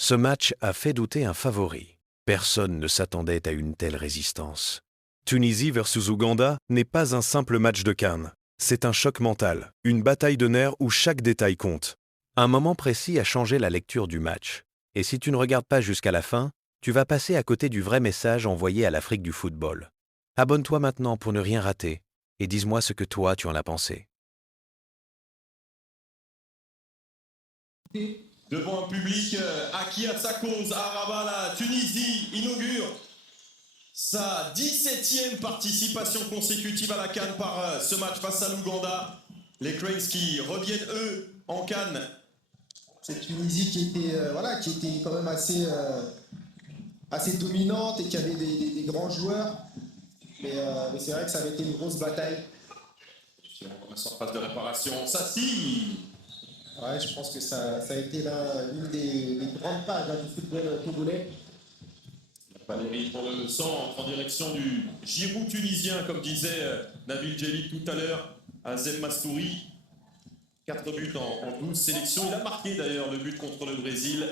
Ce match a fait douter un favori. Personne ne s'attendait à une telle résistance. Tunisie versus Ouganda n'est pas un simple match de CAN. C'est un choc mental, une bataille de nerfs où chaque détail compte. Un moment précis a changé la lecture du match. Et si tu ne regardes pas jusqu'à la fin, tu vas passer à côté du vrai message envoyé à l'Afrique du football. Abonne-toi maintenant pour ne rien rater. Et dis-moi ce que toi tu en as pensé. Devant un public acquis à sa cause, à Rabat, la Tunisie inaugure sa 17e participation consécutive à la CAN par ce match face à l'Ouganda. Les Cranes qui reviennent, eux, en CAN. Cette Tunisie qui était quand même assez dominante et qui avait des grands joueurs. Mais c'est vrai que ça avait été une grosse bataille. Sur la surface de réparation, Sassi. Ouais, je pense que ça a été l'une des grandes pages du football togolais. Valérie pour le centre en direction du Giroud tunisien, comme disait Nabil Djellit tout à l'heure, Azem Mastouri. 4 buts en 12 sélections. Il a marqué d'ailleurs le but contre le Brésil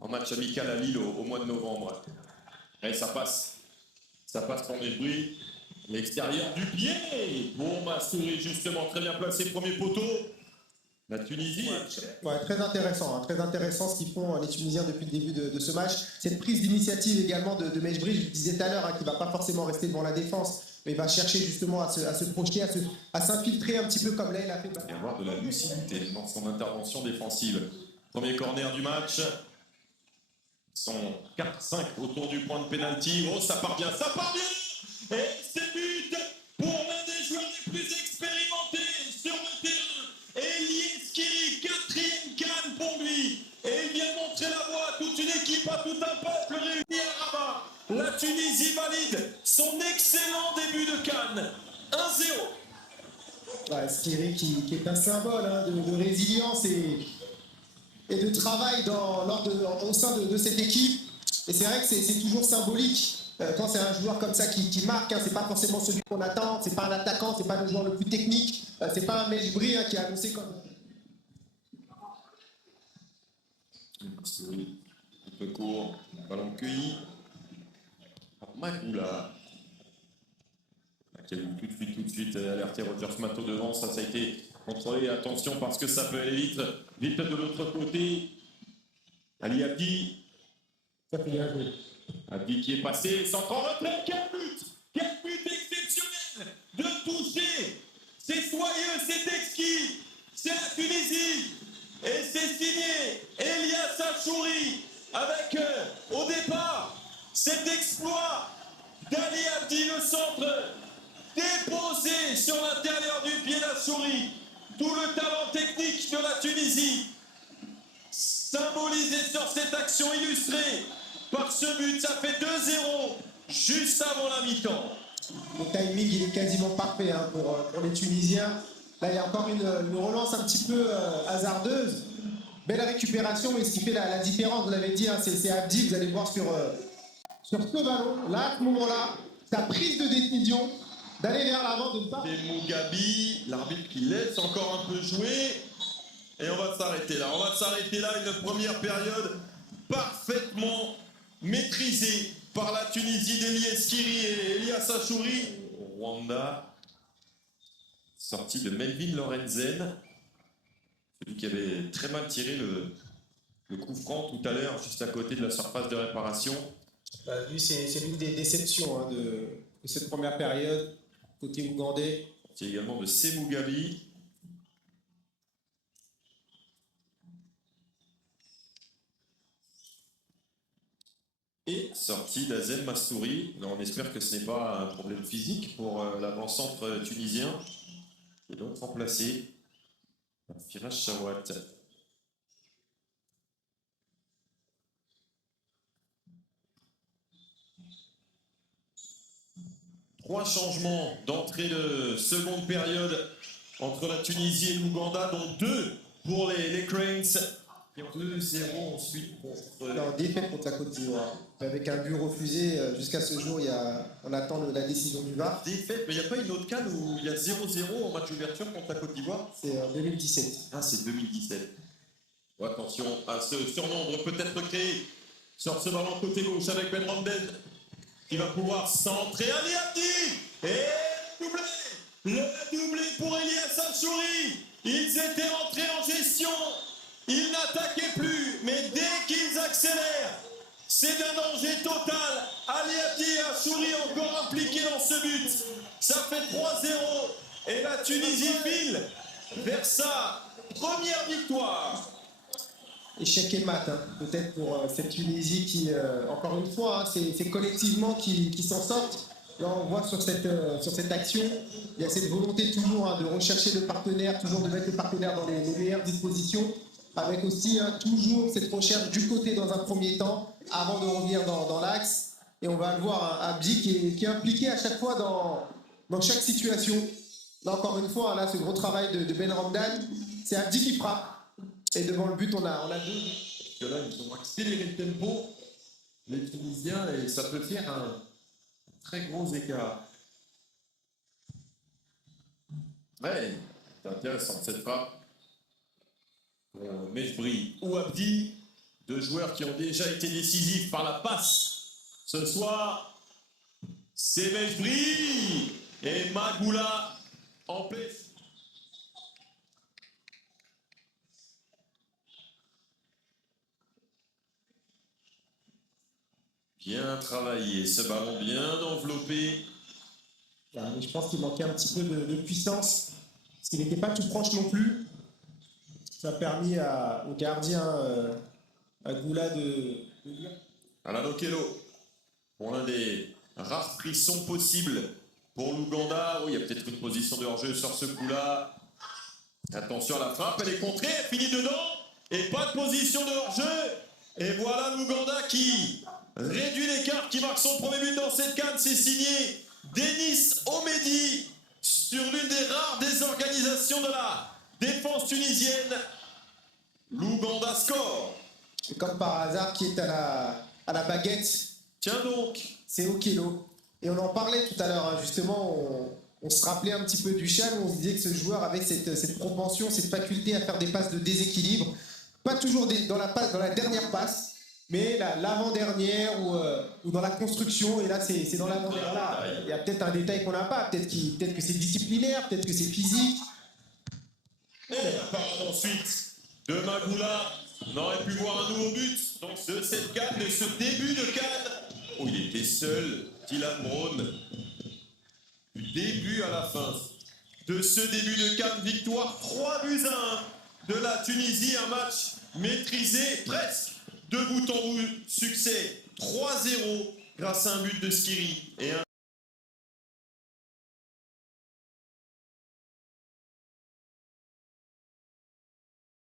en match amical à Lille au mois de novembre. Et ça passe. Ça passe pour Mesbri. L'extérieur du pied pour Mastouri, justement, très bien placé, premier poteau. La Tunisie. Ouais, très intéressant ce qu'ils font les Tunisiens depuis le début de ce match. Cette prise d'initiative également de Mesbri, je le disais tout à l'heure, qui ne va pas forcément rester devant la défense, mais il va chercher justement à se projeter, à s'infiltrer un petit peu comme là il a fait. Et avoir de la lucidité dans son intervention défensive. Premier corner du match. Ils sont 4-5 autour du point de pénalty. Oh, ça part bien. Et c'est but pour l'un des joueurs les plus expérimentés sur le terrain. Elias Kiri, 4e CAN pour lui. Et il vient montrer la voie à toute une équipe, à tout un peuple réuni à Rabat. La Tunisie valide son excellent début de CAN. 1-0. Ouais, Skiri qui est un symbole de résilience et de travail au sein de cette équipe. Et c'est vrai que c'est toujours symbolique quand c'est un joueur comme ça qui marque. C'est pas forcément celui qu'on attend, c'est pas un attaquant, c'est pas le joueur le plus technique, c'est pas un Mesbri qui a annoncé comme. Un peu court, ballon cueilli. Magoula. Qui a eu tout de suite alerté Rogers Mato devant, ça a été contrôlé. Attention parce que ça peut aller vite. Vite de l'autre côté. Ali Abdi. Ça fait bien joué. Abdi qui est passé, centre en retrait. Quel but exceptionnel de toucher. C'est soyeux, c'est exquis. C'est la Tunisie. Et c'est signé Elias Achouri avec au départ cet exploit d'Ali Abdi, le centre déposé sur l'intérieur du pied d'Achouri. Tout le talent technique de la Tunisie symbolisé sur cette action illustrée par ce but. Ça fait 2-0 juste avant la mi-temps. Le timing il est quasiment parfait pour les Tunisiens. Là il y a encore une relance un petit peu hasardeuse. Belle récupération, mais ce qui fait la différence, vous l'avez dit, c'est Abdi, vous allez voir sur ce ballon, là, à ce moment-là, sa prise de décision d'aller vers l'avant, de ne pas. Et Mugabi, l'arbitre qui laisse encore un peu jouer. Et on va s'arrêter là. Une première période parfaitement maîtrisée par la Tunisie d'Elias Kiri et Elias Achouri. Rwanda, sortie de Melvin Lorenzen. Celui qui avait très mal tiré le coup franc tout à l'heure, juste à côté de la surface de réparation. Lui, c'est l'une des déceptions de cette première période, côté ougandais. C'est également de Semugabi. Et sortie d'Azem Mastouri. On espère que ce n'est pas un problème physique pour l'avant-centre tunisien. Et donc remplacé par Firas Chawat. 3 changements d'entrée de seconde période entre la Tunisie et l'Ouganda, dont 2 pour les Cranes. Et 2-0 ensuite contre. Défaite contre la Côte d'Ivoire. Avec un but refusé, jusqu'à ce jour, on attend la décision du VAR. Défaite, mais il n'y a pas une autre CAN où il y a 0-0 en match d'ouverture contre la Côte d'Ivoire? C'est 2017. Ah, c'est 2017. Attention à ce surnombre peut-être créé sur ce ballon côté gauche avec Ben Ramden qui va pouvoir centrer Ali Abdi et le doublé pour Elias Achouri. Ils étaient entrés en gestion, ils n'attaquaient plus, mais dès qu'ils accélèrent, c'est d'un danger total. Ali Abdi et Achouri encore impliqués dans ce but. Ça fait 3-0 et la Tunisie file vers sa première victoire. Échec et mat, hein, peut-être pour cette Tunisie qui, encore une fois, hein, c'est collectivement qui s'en sortent. Là, on voit sur cette action, il y a cette volonté toujours hein, de rechercher le partenaire, toujours de mettre le partenaire dans les meilleures dispositions, avec aussi hein, toujours cette recherche du côté dans un premier temps, avant de revenir dans l'axe. Et on va le voir, hein, Abdi qui est impliqué à chaque fois dans chaque situation. Là, encore une fois, là, ce gros travail de Ben Ramdan, c'est Abdi qui frappe. Et devant le but, on a deux. Parce que là, ils ont accéléré le tempo, les Tunisiens, et ça peut faire un très gros écart. Ouais, c'est intéressant cette frappe. Mejbri ou Abdi, deux joueurs qui ont déjà été décisifs par la passe. Ce soir, c'est Mejbri et Magoula en paix. Bien travaillé, ce ballon bien enveloppé. Je pense qu'il manquait un petit peu de puissance, parce qu'il n'était pas tout proche non plus. Ça a permis au gardien, à Goula de lire. Alan Okello, pour l'un des rares frissons possibles pour l'Ouganda. Oui, il y a peut-être une position de hors-jeu sur ce coup-là. Attention à la frappe, elle est contrée, elle finit dedans. Et pas de position de hors-jeu. Et voilà l'Ouganda qui réduit l'écart, qui marque son premier but dans cette CAN. C'est signé Denis Omedi sur l'une des rares désorganisations de la défense tunisienne. L'Ouganda score. Et comme par hasard, qui est à la baguette. Tiens donc. C'est Okello. Et on en parlait tout à l'heure, hein, justement, on se rappelait un petit peu du Chal, on se disait que ce joueur avait cette propension, cette faculté à faire des passes de déséquilibre. Pas toujours dans la dernière passe, mais l'avant-dernière ou dans la construction. Et là, c'est dans l'avant-dernière. Là, il y a peut-être un détail qu'on n'a pas. Peut-être que c'est disciplinaire, peut-être que c'est physique. Et la parade ensuite de Magoula. On aurait pu voir un nouveau but de cette CAN, de ce début de CAN, où il était seul, Dylan Brown. Du début à la fin de ce début de CAN, victoire 3-1 de la Tunisie, un match maîtrisé presque de bout en bout, succès 3-0 grâce à un but de Skiri et un